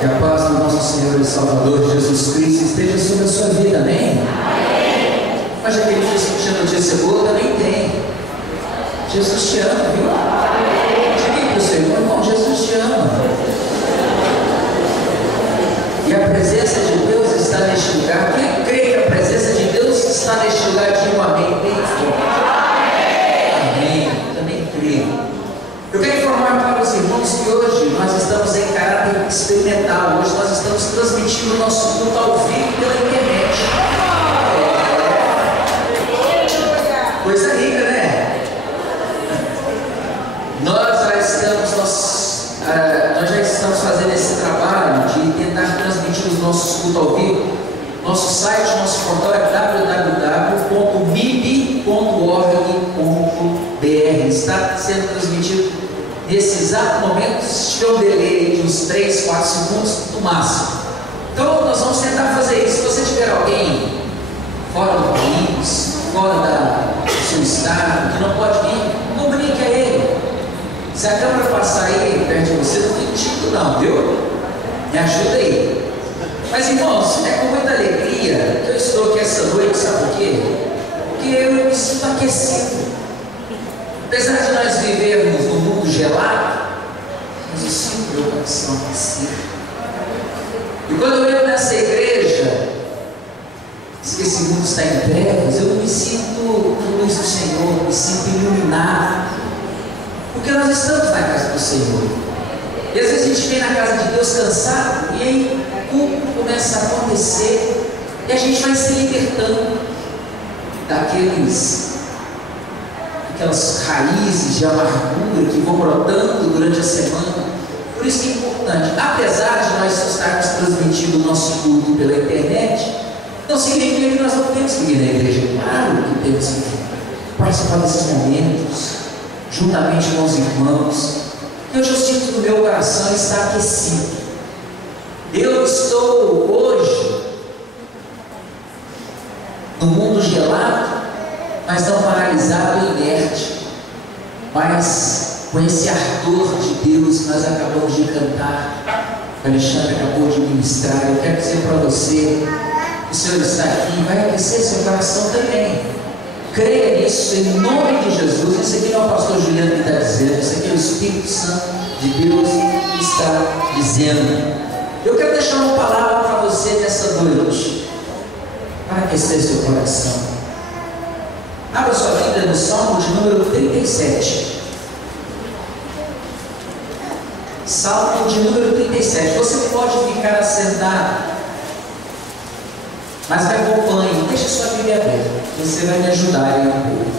Que a paz do nosso Senhor e Salvador Jesus Cristo esteja sobre a sua vida, amém? Mas aquele que tinha notícia boa também tem. Jesus te ama, viu? Diga para o seu irmão, Jesus te ama. E a presença de Deus está neste lugar. Quem crê que a presença de Deus está neste lugar, diga um amém bem forte. Amém. Também creio. Eu quero informar para os irmãos que hoje nós estamos em caráter experimental. Hoje nós estamos transmitindo o nosso culto ao vivo pela internet. Coisa rica, né? Nós já estamos fazendo esse trabalho de tentar transmitir os nossos cultos ao vivo. Nosso site, nosso portal é www.mib.org.br. Está sendo transmitido nesse exato momento. Se tiver um delay de uns 3, 4 segundos no máximo. Então nós vamos tentar fazer isso. Se você tiver alguém fora do país, fora do seu estado, que não pode vir, comunique a ele. Se a câmera passar aí perto de você, não fique tímido não, viu? Me ajuda aí. Mas irmãos, é com muita alegria que eu estou aqui essa noite, sabe por quê? Porque eu me sinto aquecido. Apesar de nós vivermos num mundo gelado, mas eu sinto meu coração aquecido. E quando eu entro nessa igreja, diz que esse mundo está em trevas, eu me sinto com luz do Senhor, me sinto iluminado. Porque nós estamos na casa do Senhor. E às vezes a gente vem na casa de Deus cansado, e aí o culto começa a acontecer, e a gente vai se libertando daquelas raízes de amargura que vão brotando durante a semana. Por isso que é importante, apesar de nós estarmos transmitindo o nosso culto pela internet, não significa que nós não temos que vir na igreja. Claro que temos que participar desses momentos, juntamente com os irmãos. E hoje eu sinto que o meu coração está aquecido. Eu estou hoje no mundo gelado, mas não paralisado e inerte, mas com esse ardor de Deus que nós acabamos de cantar, o Alexandre acabou de ministrar. Eu quero dizer para você, o Senhor está aqui, vai aquecer seu coração também. Creia nisso em nome de Jesus. Isso aqui não é o pastor Juliano que está dizendo, isso aqui é o Espírito Santo de Deus que está dizendo. Eu quero deixar uma palavra para você nessa noite, para aquecer seu coração. Abra sua Bíblia no Salmo de número 37. Salmo de número 37. Você pode ficar assentado, mas me acompanhe, deixe sua Bíblia aberta, você vai me ajudar aí um pouco.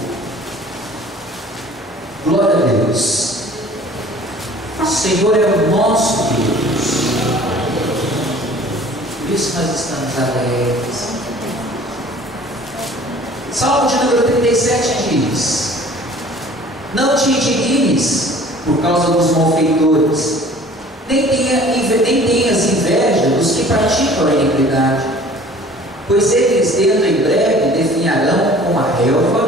Glória a Deus. O Senhor é o nosso Deus, por isso nós estamos alegres. Salmo de número 37 diz: não te indignes por causa dos malfeitores, nem tenhas inveja dos que praticam a iniquidade, pois eles dentro em breve definharão como a relva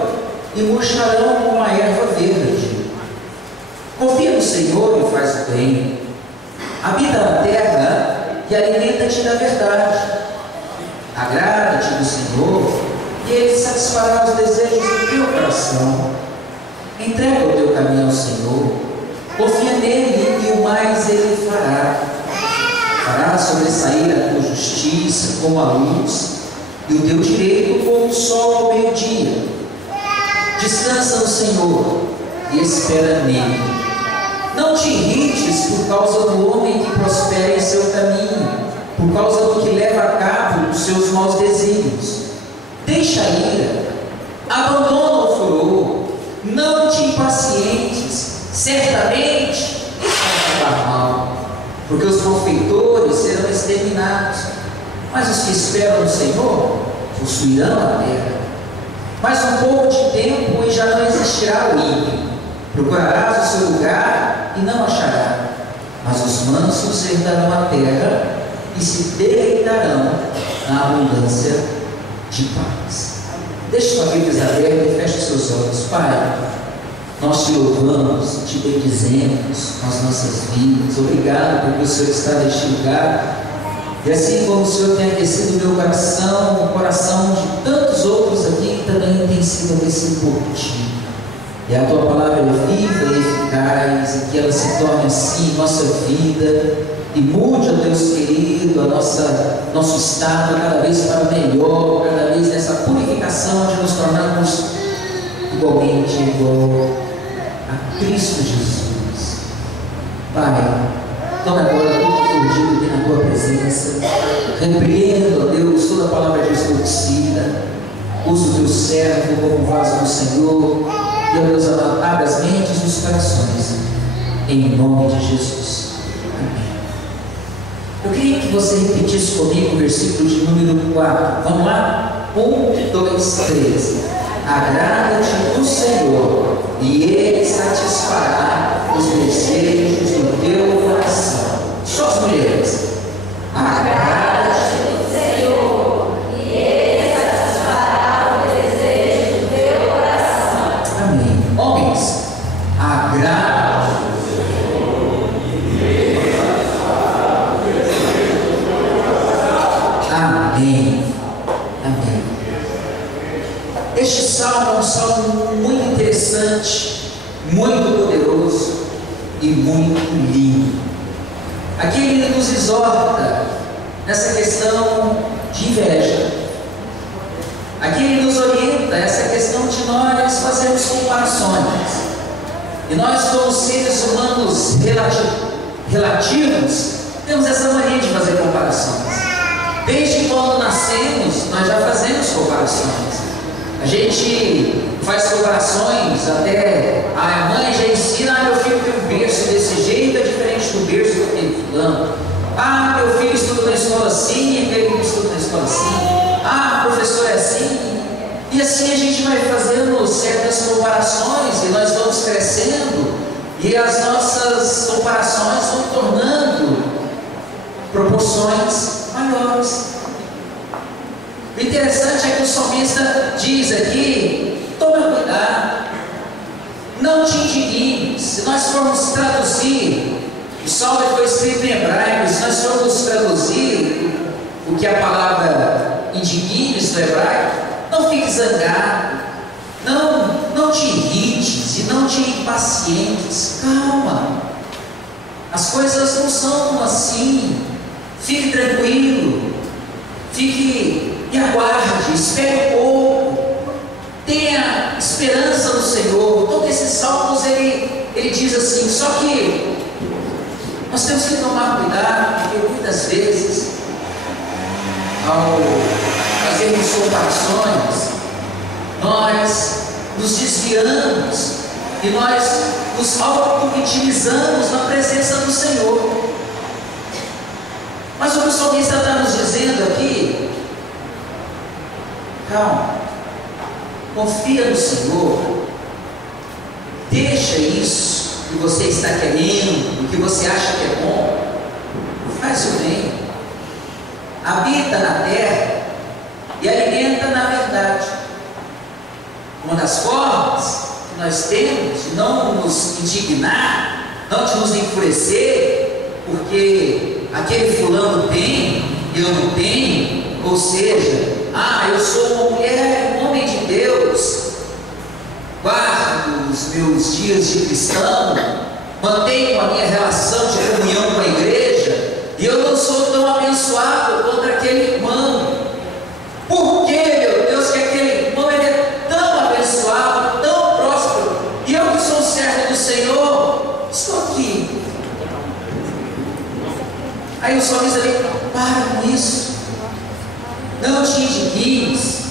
e murcharão como a erva verde. Confia no Senhor e faz o bem, habita na terra e alimenta-te da verdade. Agrada-te do Senhor e Ele satisfará os desejos do teu coração. Entrega o teu caminho ao Senhor, confia nele e o mais Ele fará. Fará sobressair a tua justiça como a luz, e o teu direito como o sol ao meio-dia. Descansa no Senhor e espera nele. Não te irrites por causa do homem que prospera em seu caminho, por causa do que leva a cabo os seus maus desígnios. Deixa a ira, abandona o furor, não te impacientes, certamente isso vai acabar mal, porque os malfeitores serão exterminados, mas os que esperam no Senhor possuirão a terra. Mais um pouco de tempo e já não existirá o ímpio. Procurarás o seu lugar e não achará, mas os mansos herdarão a terra e se deleitarão na abundância de paz. Deixe sua Bíblia aberta e feche seus olhos. Pai, Nós te louvamos, te bendizemos com as nossas vidas. Obrigado porque o Senhor está neste lugar. E assim como o Senhor tem aquecido o meu coração, o coração de tantos outros aqui que também tem sido aquecido por Ti. E a Tua palavra é viva e eficaz, e que ela se torne assim em nossa vida, e mude, ó Deus querido, nosso estado cada vez para melhor, cada vez nessa purificação de nos tornarmos igualmente igual a Cristo Jesus. Pai, toma agora tudo fugido aqui na Tua presença, repreendo, ó Deus, toda palavra distorcida, usa o Teu servo como vaso do Senhor, e, ó Deus, abre as mentes e os corações, em nome de Jesus. Amém. Eu queria que você repetisse comigo o versículo de número 4. Vamos lá? 1, 2, 3. Agrada-te do Senhor, e Ele satisfará os desejos do teu coração. Só as mulheres. Agrada-te do Senhor, e Ele satisfará os desejos do teu coração. Amém. Homens, agrada-te do Senhor, e Ele satisfará os desejos do teu coração. Amém. Amém. Este salmo é um salmo muito interessante, muito poderoso e muito lindo. Aqui ele nos exorta nessa questão de inveja. Aqui ele nos orienta essa questão de nós fazermos comparações. E nós, como seres humanos relativos, temos essa mania de fazer comparações. Desde quando nascemos, nós já fazemos comparações. A gente faz comparações, até a mãe já ensina: meu filho tem um berço desse jeito, é diferente do berço do filho fulano. Meu filho estuda na escola assim, aquele estuda na escola assim. O professor é assim. E assim a gente vai fazendo certas comparações, e nós vamos crescendo, e as nossas comparações vão tornando proporções maiores. O interessante é que o salmista diz aqui: toma cuidado, não te indignes. Se nós formos traduzir, o salmo foi escrito em hebraico, se nós formos traduzir o que é a palavra indignes no hebraico, não fique zangado, não te irrites e não te impacientes. Calma, as coisas não são assim. Fique tranquilo, e aguarde, espere um pouco, tenha esperança no Senhor. Todos esses salmos ele diz assim. Só que nós temos que tomar cuidado, porque muitas vezes, ao fazermos comparações, nós nos desviamos e nós nos auto-vitimizamos na presença do Senhor. Mas o que o salmista está nos dizendo aqui: calma, confia no Senhor, deixa isso que você está querendo, o que você acha que é bom, faz o bem, habita na terra e alimenta na verdade. Uma das formas que nós temos de não nos indignar, não de nos enfurecer, porque aquele fulano tem, eu não tenho, ou seja, eu sou uma mulher, um homem de Deus, guardo os meus dias de cristão, mantenho a minha relação de comunhão com a igreja, e eu não sou tão abençoado quanto aquele irmão. Por que, meu Deus, que aquele irmão é tão abençoado, tão próspero, e eu que sou servo do Senhor, estou aqui? Aí o salmista diz: para com isso, não te indignes.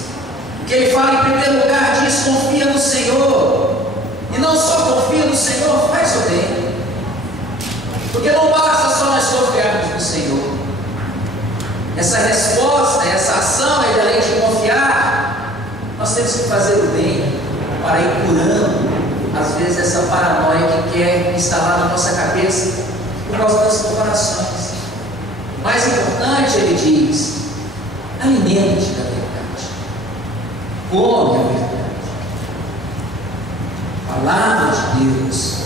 Porque ele fala, em primeiro lugar, diz: confia no Senhor. E não só confia no Senhor, faz o bem. Porque não basta só nós confiarmos no Senhor. Essa resposta, essa ação, além de confiar, nós temos que fazer o bem para ir curando, às vezes, essa paranoia que quer instalar na nossa cabeça por causa das comparações. O mais importante, ele diz: alimente da verdade, come a verdade. palavra de Deus,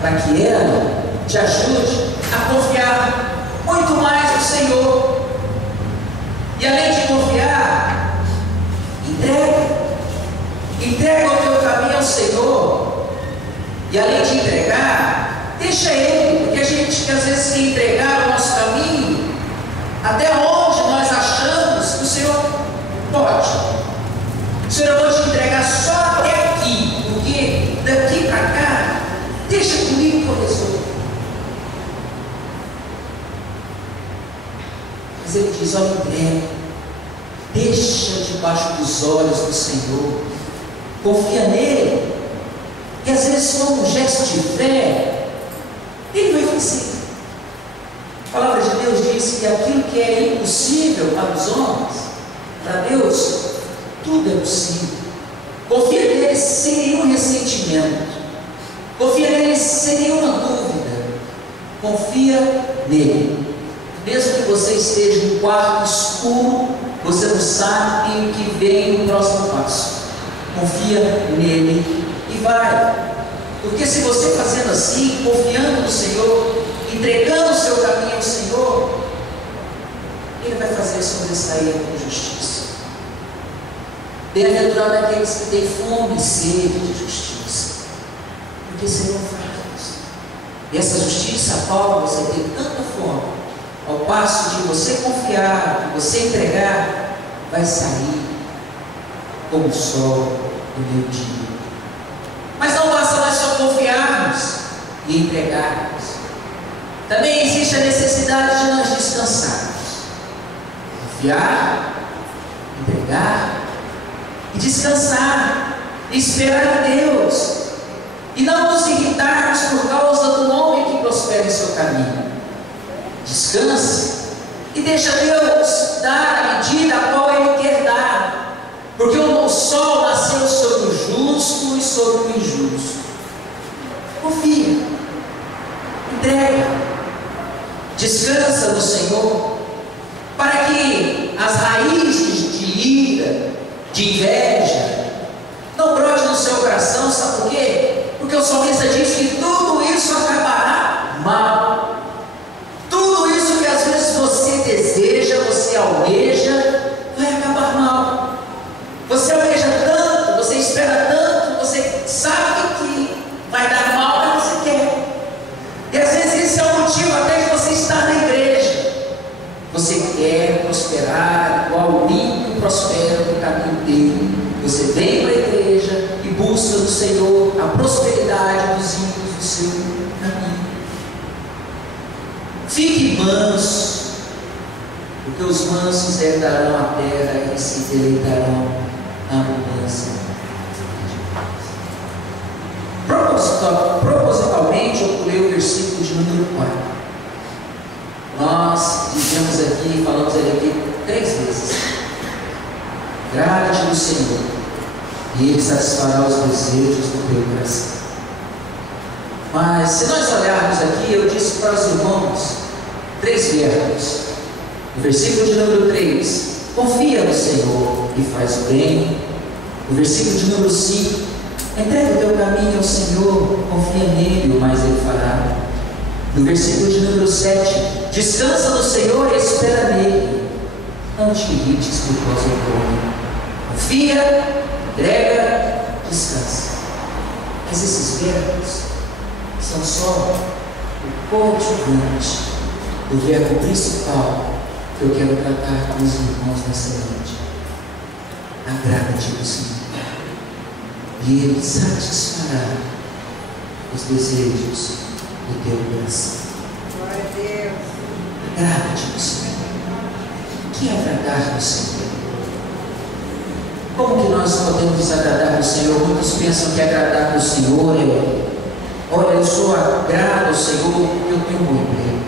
para que ela te ajude a confiar muito mais no Senhor. E além de confiar, entrega o teu caminho ao Senhor. E além de entregar, deixa Ele, porque a gente às vezes quer entregar o nosso caminho até onde nós achamos que o Senhor pode. O Senhor, eu vou te entregar só até aqui, porque daqui para cá, deixa comigo que eu resolvo. Mas Ele diz: olha, entrega, deixa debaixo dos olhos do Senhor, confia nele, e às vezes com um gesto de fé, Ele vai fazer. A palavra de Deus diz que aquilo que é impossível para os homens, para Deus, tudo é possível. Confia nele sem nenhum ressentimento, confia nele sem nenhuma dúvida, confia nele. Mesmo que você esteja no quarto escuro, você não sabe o que vem no próximo passo. Confia nele e vai. Porque se você fazendo assim, confiando no Senhor, entregando o seu caminho ao Senhor, Ele vai fazer sobressair com justiça. Bem-aventurado aqueles que têm fome e sede de justiça, porque serão fartos. E essa justiça, a qual você tem tanta fome, ao passo de você confiar, de você entregar, vai sair como o sol do meio-dia. Mas não basta nós só confiarmos e entregarmos. Também existe a necessidade de nós descansarmos. Confiar, entregar e descansar, e esperar em Deus, e não nos irritarmos por causa do homem que prospera em seu caminho. Descanse e deixa Deus dar a medida a qual Ele quer dar, porque o sol nasceu sobre o justo e sobre o injusto. Confia, entrega, descansa no Senhor, para que as raízes de ira, de inveja, não brote no seu coração. Sabe por quê? Porque o salmista diz que tudo isso acabará mal. Tudo isso que às vezes você deseja, você almeja, vai acabar mal. Você almeja tanto, você espera tanto, você sabe que vai dar mal, mas você quer. E às vezes esse é o motivo até de você estar na igreja. Você quer prosperar igual o ímpio prospera no caminho dele. Você vem para a igreja e busca no Senhor a prosperidade dos ímpios do seu caminho. Fique manso, porque os mansos herdarão a terra e se deleitarão na abundância. Propositalmente eu pulei o versículo de número 4. Nós dizemos aqui, falamos ele aqui 3 vezes: agrada-te do Senhor, e Ele satisfará os desejos do teu coração. Mas se nós olharmos aqui, eu disse para os irmãos 3 verbos. No versículo de número 3, confia no Senhor e faz o bem. No versículo de número 5, entrega o teu caminho ao Senhor, confia nele, o mais Ele fará. No versículo de número 7, descansa no Senhor e espera nele. Não te irrites por causa do homem. Confia, entrega, descansa. Mas esses verbos são só o coadjuvante do verbo principal que eu quero tratar com os irmãos nessa noite. Agrada-te do Senhor, e Ele satisfará os desejos do teu coração. Glória a Deus. Agrada-te do Senhor. O que é agradar do Senhor? Como que nós podemos agradar do Senhor? Muitos pensam que agradar do Senhor é: olha, eu sou grato ao Senhor porque eu tenho um bom emprego,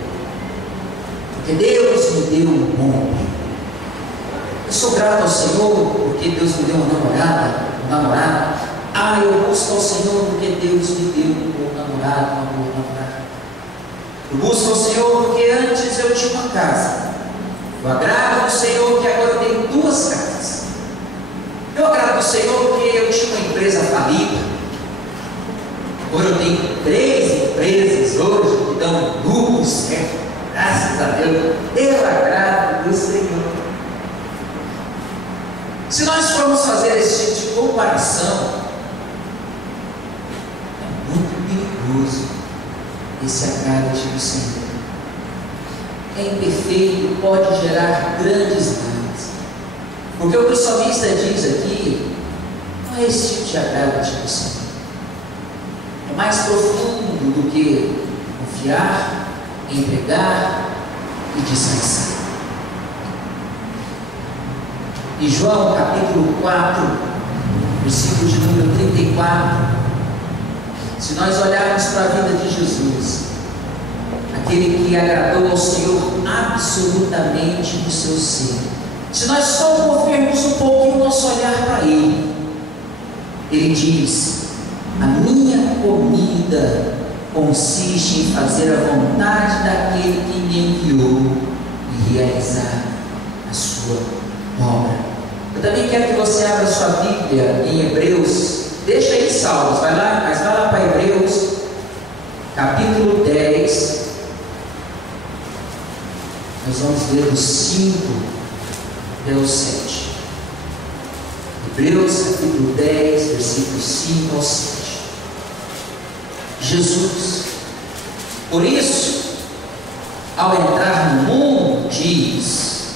porque Deus me deu um bom emprego. Eu sou grato ao Senhor porque Deus me deu uma namorada, um namorado. Eu busco ao Senhor porque Deus me deu um bom namorado, uma boa namorada. Eu busco ao Senhor porque antes eu tinha uma casa. Eu agrado ao Senhor que agora eu tenho 2 casas. Eu agrado ao Senhor porque eu tinha uma empresa falida. tem 3 empresas hoje que dão lucro certo, graças a Deus, pela graça do Senhor. Se nós formos fazer esse tipo de comparação, é muito perigoso esse agrado do Senhor. É imperfeito, pode gerar grandes males. Porque o que o salmista diz aqui não é esse tipo de agrado do Senhor. É mais profundo do que confiar, entregar e descansar. E João capítulo 4, versículo de número 34, se nós olharmos para a vida de Jesus, aquele que agradou ao Senhor absolutamente no seu ser, se nós só movermos um pouquinho o nosso olhar para Ele, Ele diz: a minha comida consiste em fazer a vontade daquele que me enviou e realizar a sua obra. Eu também quero que você abra sua Bíblia em Hebreus, deixa aí Salmos, vai lá, mas vai lá para Hebreus, capítulo 10, nós vamos ler do 5 até o 7. Hebreus capítulo 10, versículos 5 ao 7. Jesus, por isso, ao entrar no mundo, diz: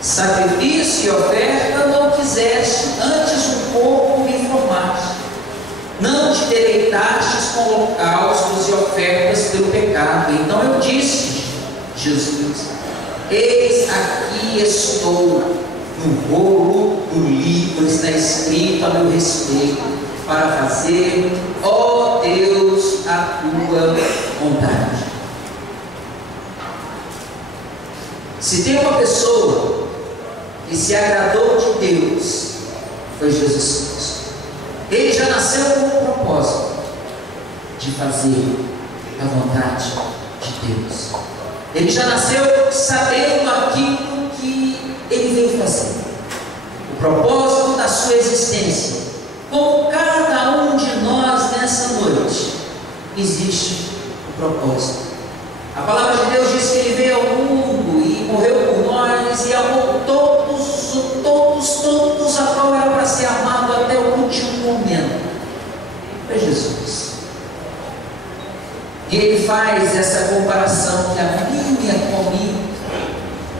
sacrifício e oferta não quiseste, antes um pouco me formaste. Não te deleitastes com holocaustos e ofertas pelo pecado. Então eu disse, Jesus: eis aqui estou, no rolo do livro está escrito a meu respeito, para fazer, ó Deus, a tua vontade. Se tem uma pessoa que se agradou de Deus, foi Jesus Cristo. Ele já nasceu com o propósito de fazer a vontade de Deus. Ele já nasceu sabendo aquilo que ele veio fazer, o propósito da sua existência. Como cada um de nós nessa noite, existe o propósito. A palavra de Deus diz que Ele veio ao mundo e morreu por nós e amou todos, a qual era para ser amado até o último momento. É Jesus. E Ele faz essa comparação que a minha comigo,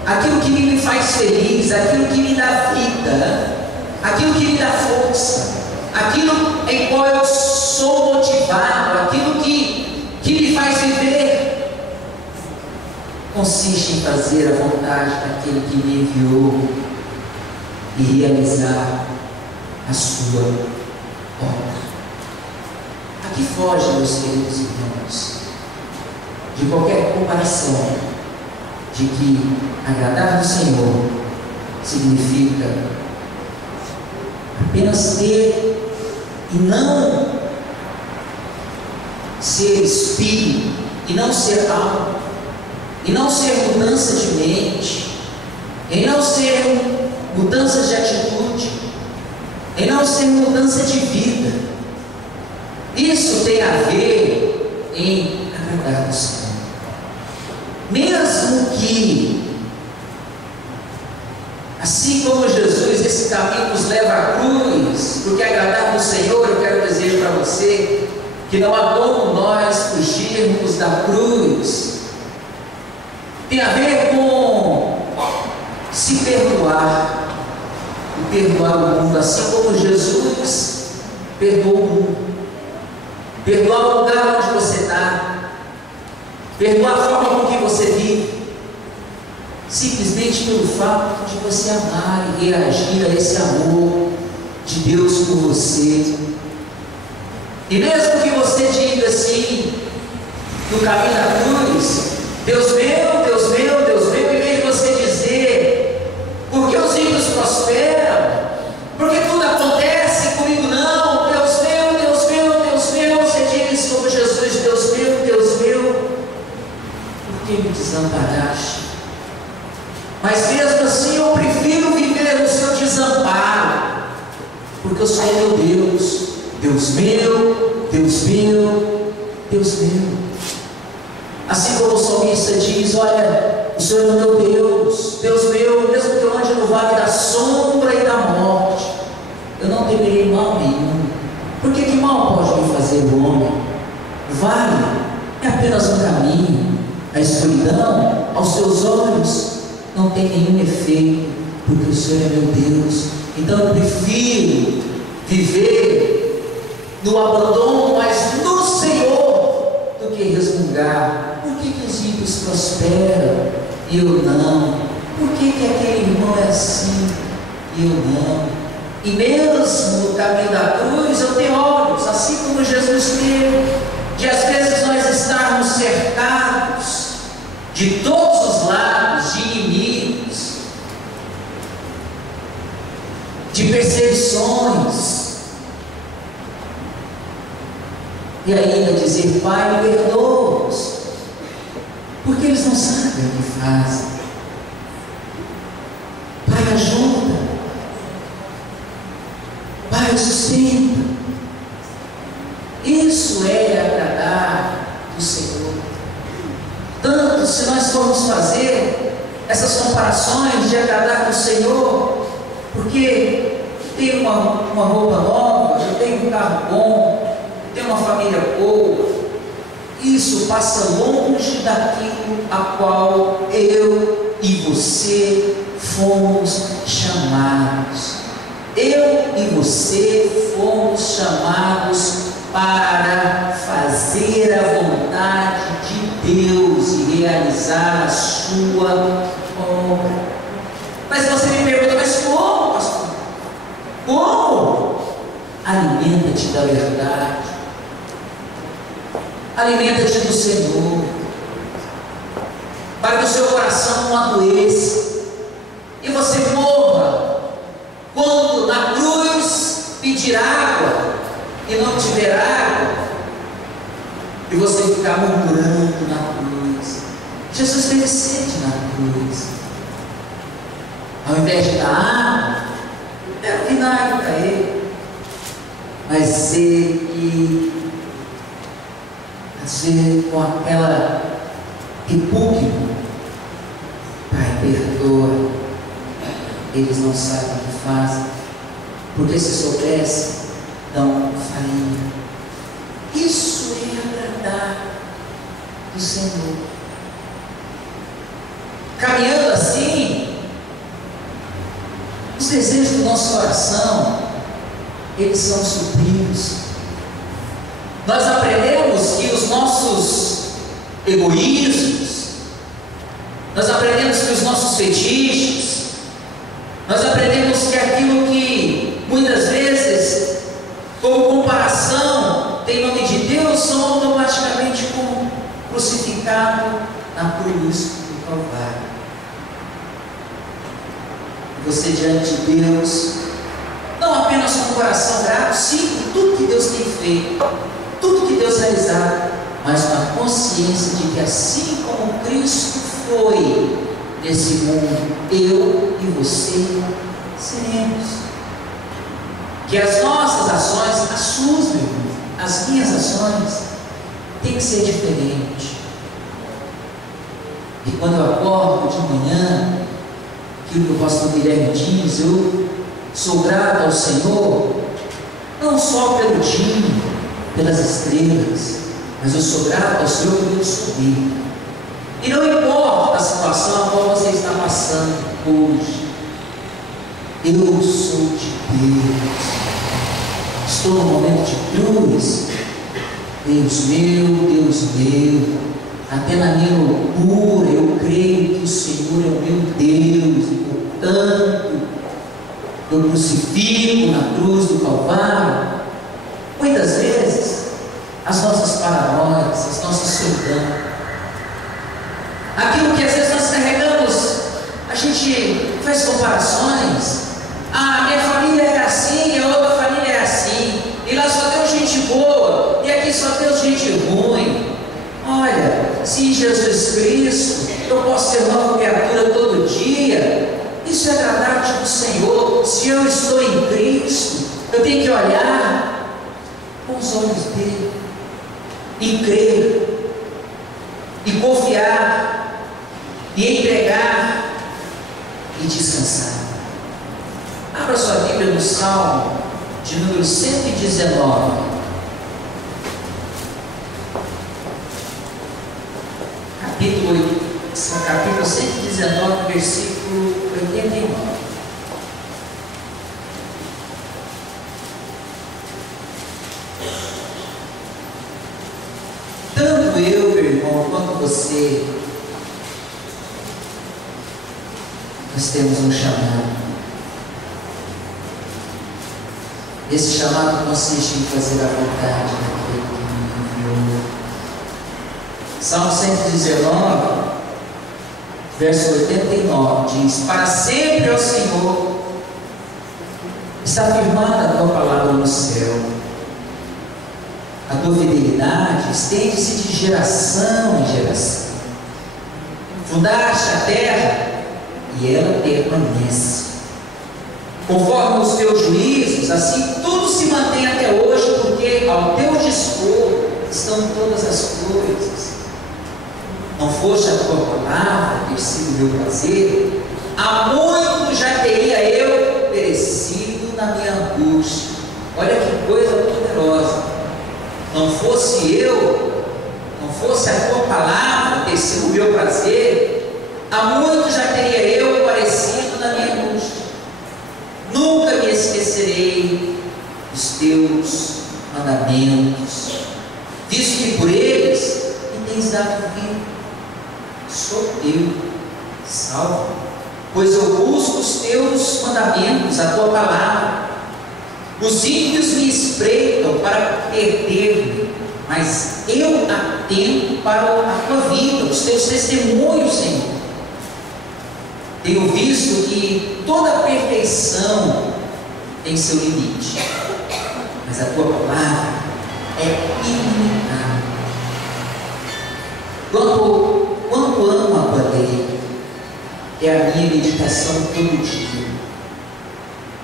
aquilo que me faz feliz, aquilo que me dá vida, aquilo que me dá força, aquilo em qual eu sou motivado, aquilo que me faz viver, consiste em fazer a vontade daquele que me enviou e realizar a sua obra. Aqui foge, meus queridos irmãos, de qualquer comparação de que agradar ao Senhor significa apenas ter e não ser espírito, e não ser alma, e não ser mudança de mente, e não ser mudança de atitude, e não ser mudança de vida. Isso tem a ver em agradar ao Senhor. Mesmo que, assim como Jesus, esse caminho nos leva à cruz, porque agradar ao Senhor, eu quero dizer para você que não há como nós fugirmos da cruz. Tem a ver com se perdoar e perdoar o mundo, assim como Jesus perdoou o mundo. Perdoar o lugar onde você está, perdoar a forma com que você vive, simplesmente pelo fato de você amar e reagir a esse amor de Deus por você. E mesmo que você diga assim, no caminho da cruz: Deus meu, Deus meu, Deus meu, em vez de você dizer: por que os ímpios prosperam? Por que tudo acontece comigo? Não, Deus meu, Deus meu, Deus meu. Você diz como Jesus: Deus meu, por que me desamparaste? Mas mesmo assim eu prefiro viver no seu desamparo, porque eu sou meu Deus, Deus meu, meu, Deus meu, Deus meu. Assim como o salmista diz: olha, o Senhor é o meu Deus, Deus meu, mesmo que eu ande no vale da sombra e da morte, eu não temerei mal nenhum. Porque que mal pode me fazer o homem? O vale é apenas um caminho, a escuridão aos seus olhos não tem nenhum efeito, porque o Senhor é meu Deus. Então eu prefiro viver no abandono, mas no Senhor, do que resmungar. Por que os ímpios prosperam e eu não? Por que aquele irmão é assim e eu não? E mesmo no caminho da cruz eu tenho olhos, assim como Jesus teve, de às vezes nós estarmos cercados de todos os lados, de inimigos, de perseguições, e ainda dizer: Pai, perdoa-os, porque eles não sabem o que fazem. Pai, ajuda. Pai, sustenta. Isso é agradar do Senhor. Tanto se nós formos fazer essas comparações de agradar do Senhor, porque tenho uma roupa nova, eu tenho um carro bom, tenho uma família boa, isso passa longe daquilo a qual eu e você fomos chamados. Eu e você fomos chamados para fazer a vontade de Deus e realizar a sua obra. Mas você me pergunta: mas como, pastor? Como? Alimenta-te da verdade, alimenta-te do Senhor, para que o seu coração não adoeça e você morra quando na cruz pedir água e não tiver água, e você ficar murmurando na cruz. Jesus teve sede na cruz. Ao invés de dar água, era vinagre para ele. Mas ele, às vezes, com aquela repúdio: Pai, perdoa, eles não sabem o que fazem, porque se soubessem, não fariam. Isso é agradar do Senhor. Caminhando assim, os desejos do nosso coração, eles são supridos. Nós aprendemos que os nossos egoísmos, nós aprendemos que os nossos fetiches, nós aprendemos que aquilo que muitas vezes, como comparação, tem nome de Deus, são automaticamente crucificados na cruz do Calvário. Você diante de Deus, não apenas com o coração grato, sim, por tudo que Deus tem feito, tudo que Deus realizou, mas com a consciência de que assim como Cristo foi nesse mundo, eu e você seremos. Que as nossas ações, as suas, meu irmão, as minhas ações, tem que ser diferente. E quando eu acordo de manhã, aquilo que o pastor Guilherme diz, eu sou grato ao Senhor, não só pelo dia, pelas estrelas, mas eu sou grato ao Senhor por eu subir. E não importa a situação a qual você está passando hoje, eu sou de Deus. Estou no momento de cruz. Deus meu, até na minha loucura eu creio que o Senhor é o meu Deus, e portanto eu crucifico na cruz do Calvário. Muitas vezes as nossas paranoias, as nossas solidão, aquilo que às vezes nós carregamos, a gente faz comparações. Minha família é assim, a outra família é assim, e lá só tem gente boa, e aqui só tem gente ruim. Olha, se em Jesus Cristo eu posso ser nova criatura todo dia, isso é agradar do Senhor. Se eu estou em Cristo, eu tenho que olhar com os os olhos dele, e crer, e confiar, e entregar, e descansar. Abra sua Bíblia no Salmo de número 119. Capítulo 119, versículo 89. Tanto eu, meu irmão, quanto você, nós temos um chamado. Esse chamado consiste em fazer a vontade daquele que me enviou. Salmo 119, verso 89 diz: para sempre, ó Senhor, está firmada a tua palavra no céu. A tua fidelidade estende-se de geração em geração. Fundaste a terra e ela permanece. Conforme os teus juízos, assim tudo se mantém até hoje, porque ao teu dispor estão todas as coisas. Não foste a tua palavra ter sido meu prazer, há muito já teria eu perecido na minha angústia. Olha que coisa poderosa. Não fosse a tua palavra ter sido meu prazer, há muito já teria eu parecido na minha angústia. Nunca me esquecerei dos teus mandamentos, visto que por eles me tens dado vida. Sou eu, salvo, pois eu busco os teus mandamentos, a tua palavra. Os ímpios me espreitam para perder-me, mas eu atento para a tua vida, os teus testemunhos, Senhor. Tenho visto que toda perfeição tem seu limite, mas a tua palavra é ilimitada. Quanto amo a tua lei, é a minha meditação todo dia.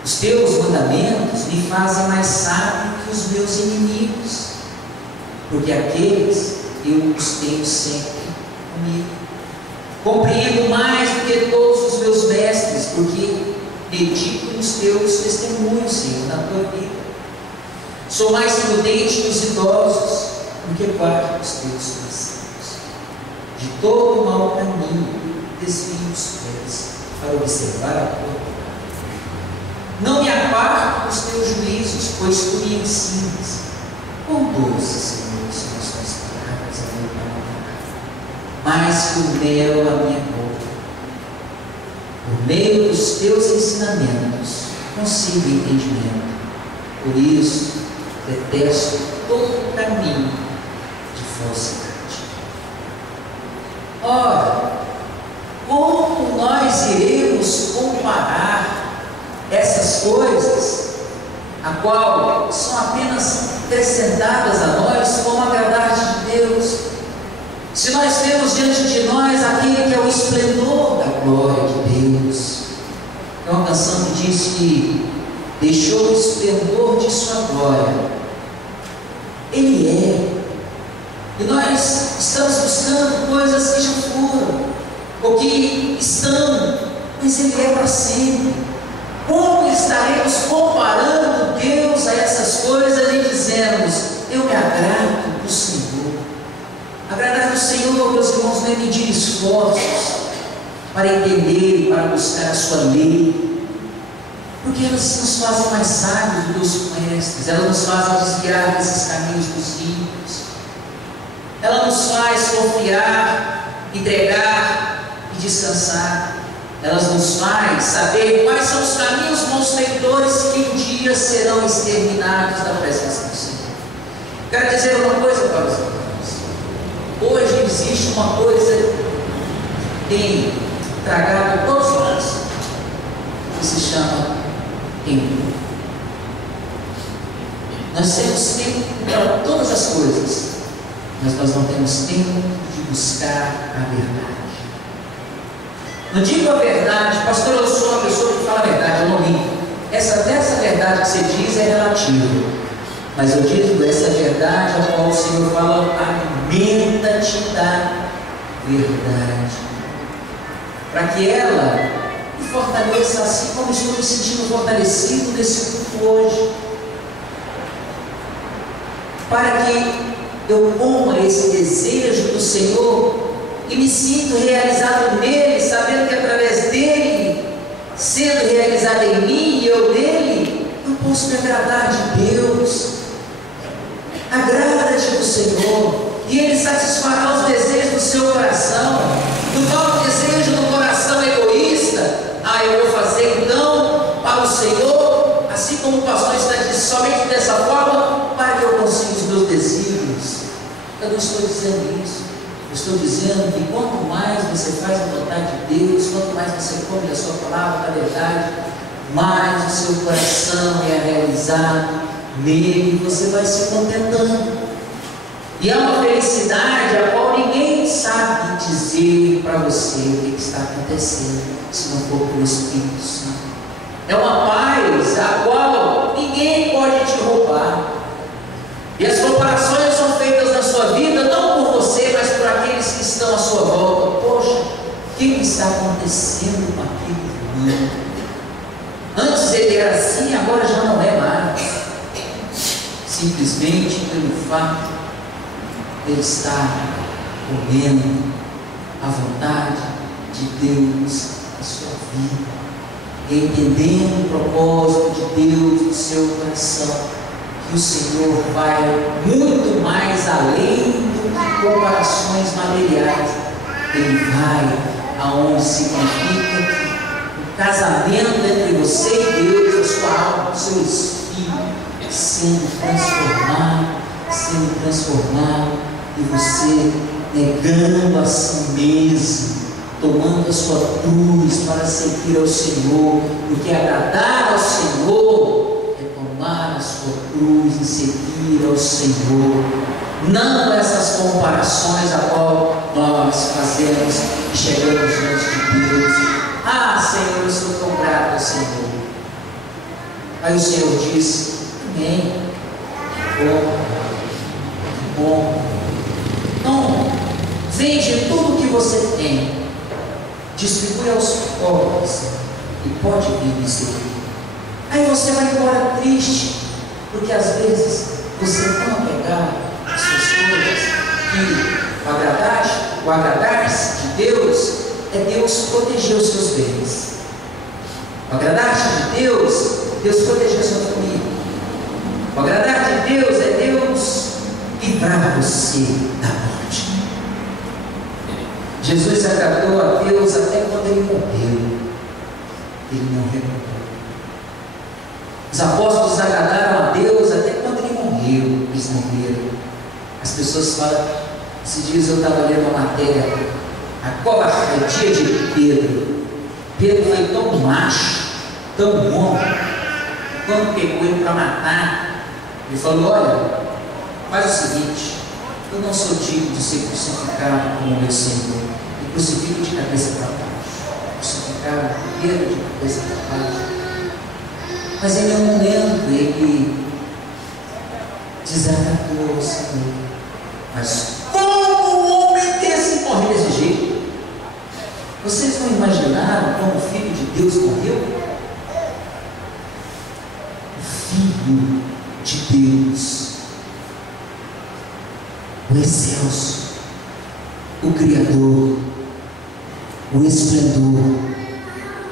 Os teus mandamentos me fazem mais sábio que os meus inimigos, porque aqueles eu os tenho sempre comigo. Compreendo mais do que todos os meus mestres, porque medito nos teus testemunhos, Senhor, na tua vida. Sou mais prudente que os idosos, porque guardo os teus preceptos. De todo o mau caminho desvio os pés para observar a tua palavra. Não me aparto dos teus juízos, pois tu me ensinas. Quão doces, Senhor, são as tuas palavras a meu paladar, mais que o mel à minha boca. Por meio dos teus ensinamentos consigo entendimento. Por isso detesto todo caminho de falsidade. Ora, como nós iremos comparar essas coisas, a qual são apenas acrescentadas a nós, como agradar de Deus, se nós temos diante de nós aquele que é o esplendor da glória de Deus? É uma canção que diz que deixou o esplendor de sua glória. Ele é. E nós estamos buscando coisas que já foram, ou que estão, mas Ele é para sempre. Como estaremos comparando Deus a essas coisas e dizemos: eu me agrado do Senhor? Agradar do Senhor, meus irmãos, não é medir esforços para entender e para buscar a sua lei, porque elas nos fazem mais sábios do que os mestres, elas nos fazem desviar desses caminhos dos ímpios, ela nos faz confiar, entregar e descansar. Elas nos faz saber quais são os caminhos malfeitores que um dia serão exterminados da presença do Senhor. Quero dizer uma coisa para os irmãos. Hoje existe uma coisa que tem tragado todos nós, que se chama tempo. Nós temos tempo para todas as coisas, mas nós não temos tempo de buscar a verdade. Não digo a verdade, pastor, eu sou uma pessoa que fala a verdade, eu não minto. Essa verdade que você diz é relativa, Mas eu digo essa verdade a qual o Senhor fala: alimenta-te da verdade, para que ela me fortaleça, assim como estou me sentindo fortalecido nesse culto hoje, para que eu coma esse desejo do Senhor e me sinto realizado nele, sabendo que através dele, sendo realizado em mim e eu nele, eu posso me agradar de Deus. Agrada-te do Senhor, e Ele satisfará os desejos do seu coração. Do qual o desejo do coração egoísta, eu vou fazer então para o Senhor, assim como o pastor está dizendo, somente dessa forma, para que eu consiga os meus desígnios. Eu não estou dizendo isso. Eu estou dizendo que quanto mais você faz a vontade de Deus, quanto mais você come a sua palavra da verdade, mais o seu coração é realizado nele, e você vai se contentando. E há uma felicidade a qual ninguém sabe dizer para você o que está acontecendo, se não for pelo Espírito Santo. É uma paz a qual ninguém pode te roubar. E as comparações são feitas na sua vida, não por você, mas por aqueles que estão à sua volta. Poxa, o que está acontecendo com aquele irmão? Antes ele era assim, agora já não é mais. Simplesmente pelo fato de ele estar comendo a vontade de Deus na sua vida, entendendo o propósito de Deus no seu coração, que o Senhor vai muito mais além de comparações materiais. Ele vai aonde significa que o casamento entre você e Deus, a sua alma, o seu espírito, sendo transformado, e você negando a si mesmo, tomando a sua cruz para seguir ao Senhor, porque agradar ao Senhor é tomar a sua cruz e seguir ao Senhor, não essas comparações a qual nós fazemos e chegamos diante de Deus. Senhor, eu sou tão grato ao Senhor. Aí o Senhor disse: amém, bom. Então, vende tudo o que você tem, distribui aos pobres, e pode vir me seguir. Aí você vai embora triste, porque às vezes você não apegado às suas coisas, que o agradar-se de Deus é Deus proteger os seus bens. O agradar-se de Deus proteger a sua família. O agradar de Deus é Deus livrar você da morte. Jesus agradou a Deus até quando ele morreu. Ele não recuperou. Os apóstolos agradaram a Deus até quando ele morreu. Eles morreram. As pessoas falam, esses dias eu estava lendo uma matéria, a covardia de Pedro. Pedro foi tão macho, tão homem, quando pegou ele para matar, ele falou: olha, faz o seguinte, eu não sou digno de ser crucificado como meu Senhor, me crucifico de cabeça para baixo, crucificado inteiro de cabeça para baixo. Mas ele é um momento, ele desacatou ao Senhor. Mas como um homem desse morrer desse jeito? Vocês não imaginaram como o Filho de Deus morreu? O Filho de Deus, o excelso, o Criador, o esplendor,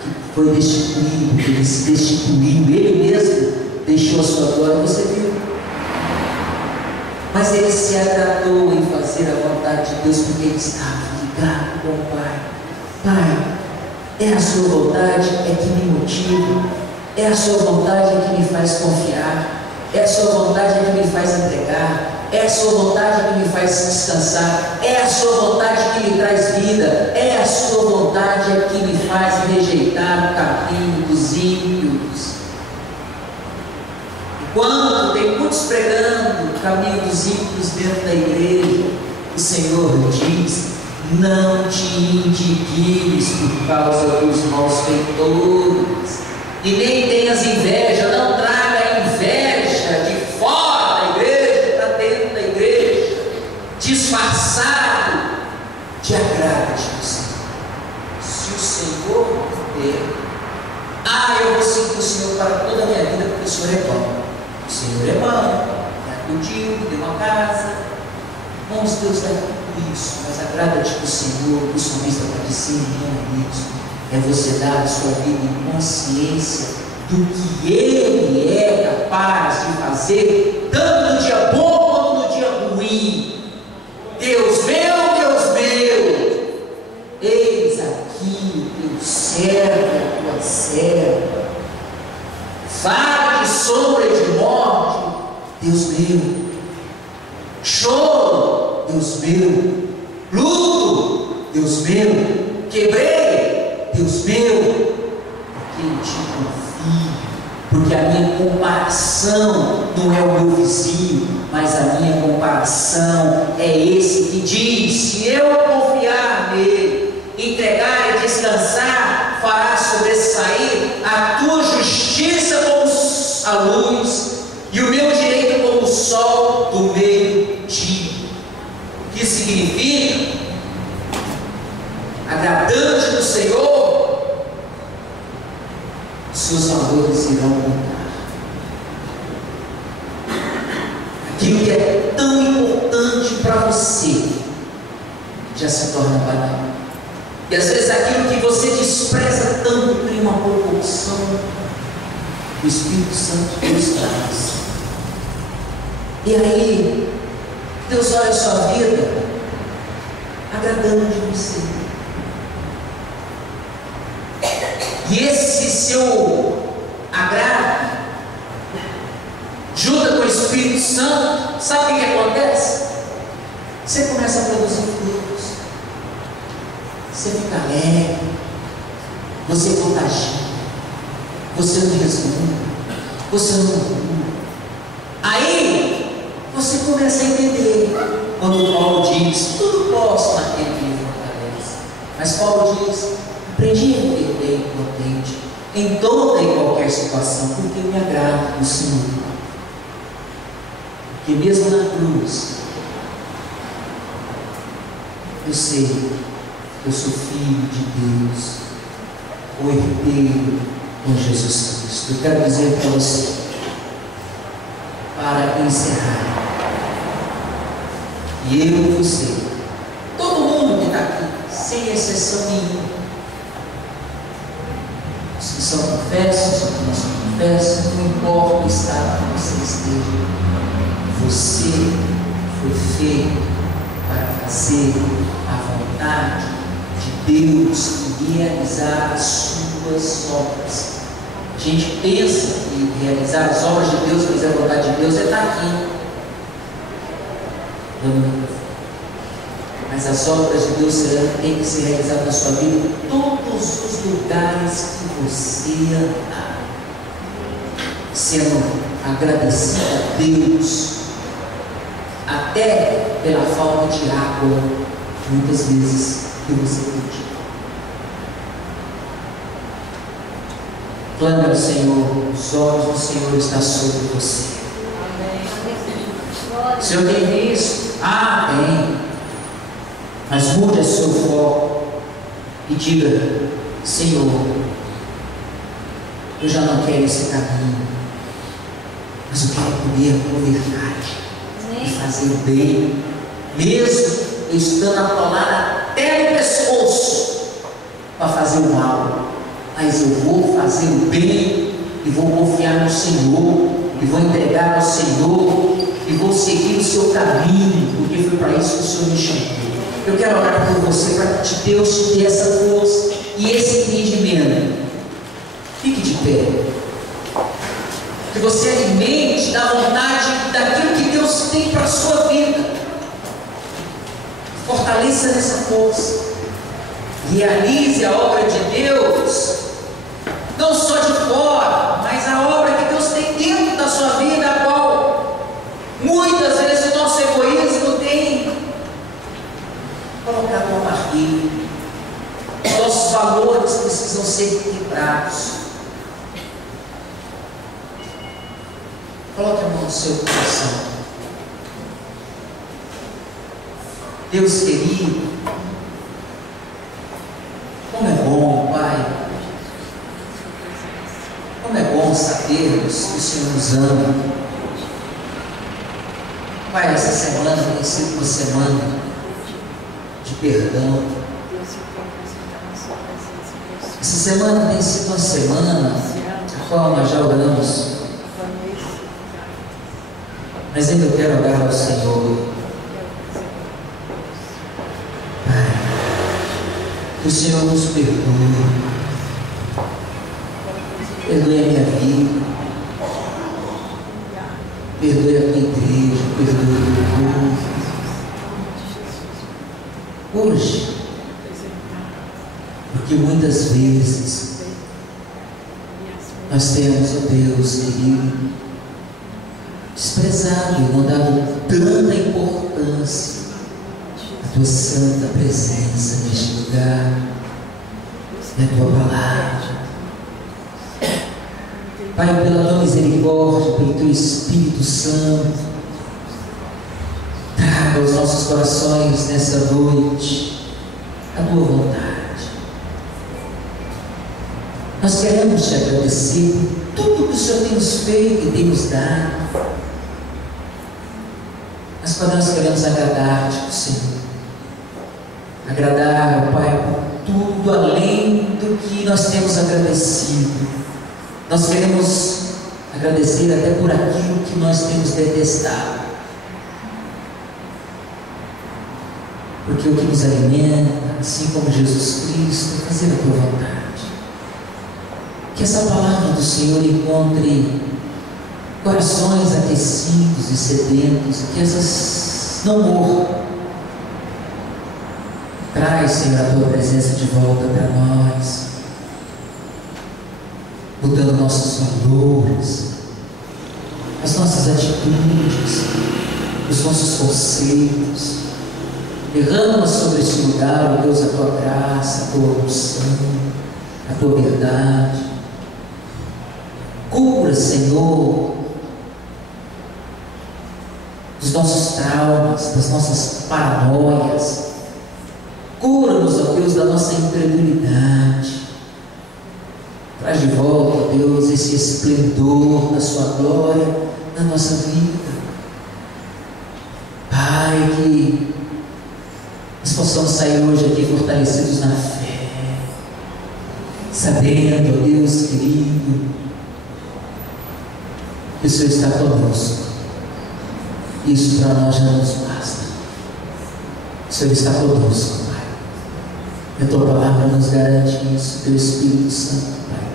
que foi destituído, que ele se destituiu, ele mesmo deixou a sua glória, você viu? Mas ele se agradou em fazer a vontade de Deus, porque ele estava ligado com o Pai. Pai, é a sua vontade é que me motiva, é a sua vontade é que me faz confiar, é a sua vontade é que me faz entregar, é a sua vontade que me faz descansar, é a sua vontade que me traz vida, é a sua vontade é que me faz rejeitar o caminho dos ímpios. E quando tem muitos pregando o caminho dos ímpios dentro da igreja, o Senhor diz: não te indignes por causa dos malfeitores, e nem tenhas inveja, não traga inveja de fora da pediu, me deu uma casa. Irmãos, Deus dá tudo isso, mas agrada-te que o Senhor, o salmista está dizendo, não é isso. É você dar a sua vida em consciência do que Ele é capaz de fazer, tanto no dia bom quanto no dia ruim. Deus meu, eis aqui o teu servo, a tua serva. Vale de sombra e de morte, Deus meu. Choro, Deus meu. Luto, Deus meu. Quebrei, Deus meu. Porque eu te confio, porque a minha comparação não é o meu vizinho, mas a minha comparação é esse que diz: se eu confiar nele, entregar e descansar, fará sobressair a tua justiça como a luz e o meu direito como o sol do meio-dia. O que significa? Agradante do Senhor, seus valores irão mudar. Aquilo que é tão importante para você já se torna banal. E às vezes aquilo que você despreza tanto tem uma proporção que o Espírito Santo Deus traz. E aí, Deus olha a sua vida agradando de você. E esse seu agrado, junto com o Espírito Santo, sabe o que acontece? Você começa a produzir frutos, você fica alegre, você contagia, você não resmunga, você não murmura. Aí você começa a entender quando Paulo diz: tudo posso naquele que me fortalece. Mas Paulo diz: aprendi a entender impotente em toda e qualquer situação, porque eu me agrado do Senhor. Porque mesmo na cruz, eu sei que eu sou filho de Deus, o herdeiro com Jesus Cristo. Eu quero dizer para você, para encerrar, e eu e você, todo mundo que está aqui, sem exceção nenhuma, os que são confessos, os que não são confessos, não importa o estado que você esteja, você foi feito para fazer a vontade de Deus e realizar as suas obras. A gente pensa que realizar as obras de Deus, fazer a vontade de Deus, é estar aqui. Mas as obras de Deus têm que ser realizadas na sua vida em todos os lugares que você andar, sendo agradecido a Deus, até pela falta de água, muitas vezes, que você pediu. Clame ao Senhor, os olhos do Senhor estão sobre você. O Senhor tem isso? Ah, tem. Mas mude o seu foco e diga: Senhor, eu já não quero esse caminho, mas eu quero comer a tua verdade e fazer o bem, mesmo eu estando atolado até no pescoço para fazer o mal. Mas eu vou fazer o bem e vou confiar no Senhor e vou entregar ao Senhor e vou seguir o seu caminho, porque foi para isso que o Senhor me chamou. Eu quero orar por você para que Deus te dê essa força e esse entendimento. Fique de pé. Que você alimente da vontade daquilo que Deus tem para a sua vida. Fortaleça nessa força. Realize a obra de Deus, não só de fora, mas a obra que Deus tem dentro da sua vida, a qual muitas vezes o nosso egoísmo tem colocado uma barreira. Os nossos valores precisam ser quebrados. Coloque a mão no seu coração. Deus querido, como é bom, Pai, como é bom sabermos que o Senhor nos ama. Pai, essa semana tem sido uma semana de perdão. Essa semana tem sido uma semana a qual nós já oramos, mas ainda eu quero orar ao Senhor. Pai, que o Senhor nos perdoe. Perdoe a minha vida, perdoe a minha igreja, perdoe o meu povo. Hoje, porque muitas vezes nós temos, ó Deus querido, desprezado e não dado tanta importância à tua santa presença neste lugar, e à tua palavra. Pai, pela tua misericórdia, pelo teu Espírito Santo, traga aos nossos corações nessa noite a tua vontade. Nós queremos te agradecer por tudo que o Senhor tem nos feito e tem nos dado, mas quando nós queremos agradar-te, Senhor, agradar, Pai, por tudo além do que nós temos agradecido. Nós queremos agradecer até por aquilo que nós temos detestado, porque o que nos alimenta, assim como Jesus Cristo, é fazer a tua vontade. Que essa palavra do Senhor encontre corações aquecidos e sedentos, que essas não morram. Traz, Senhor, a tua presença de volta para nós, mudando nossos valores, as nossas atitudes, os nossos conceitos, derrama sobre esse lugar, ó Deus, a tua graça, a tua unção, a tua verdade. Cura, Senhor, dos nossos traumas, das nossas paranoias. Cura-nos, ó Deus, da nossa incredulidade. Traz de volta, ó Deus, esse esplendor da sua glória na nossa vida. Pai, que nós possamos sair hoje aqui fortalecidos na fé, sabendo, ó Deus querido, que o Senhor está conosco. Isso para nós já nos basta. O Senhor está conosco, Pai. E a tua palavra nos garante isso, teu Espírito Santo, Pai.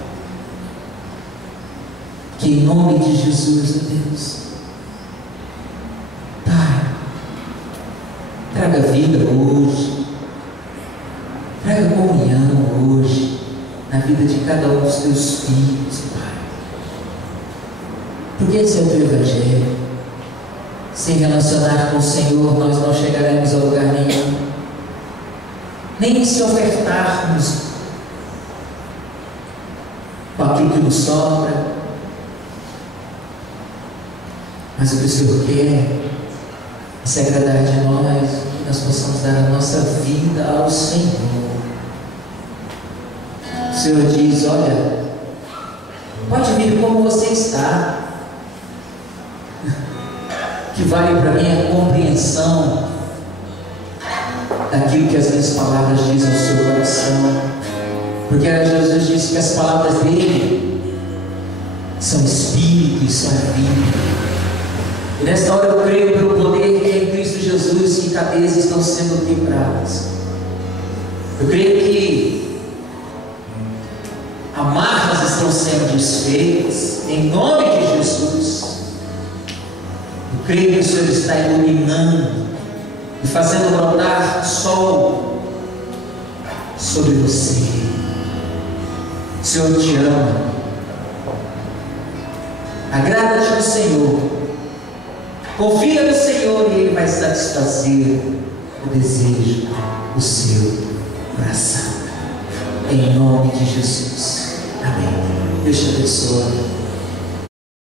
Que em nome de Jesus, ó Deus, Pai, traga vida hoje, traga comunhão hoje na vida de cada um dos teus filhos, Pai. Porque esse é o teu Evangelho. Sem relacionar com o Senhor, nós não chegaremos a lugar nenhum, nem se ofertarmos com aquilo que nos sobra. Mas o que o Senhor quer é se agradar de nós, que nós possamos dar a nossa vida ao Senhor. O Senhor diz: olha, pode vir como você está, que vale para mim a compreensão daquilo que as minhas palavras dizem ao seu coração, porque Jesus disse que as palavras dele são espírito e são vida. E nesta hora eu creio pelo poder que é em Cristo Jesus que cadeias estão sendo quebradas. Eu creio que amarras estão sendo desfeitas em nome de Jesus. Eu creio que o Senhor está iluminando e fazendo brotar sol sobre você. O Senhor te ama. Agrada-te ao Senhor. Confia no Senhor e Ele vai satisfazer o desejo do seu coração. Em nome de Jesus. Amém. Deus te abençoe.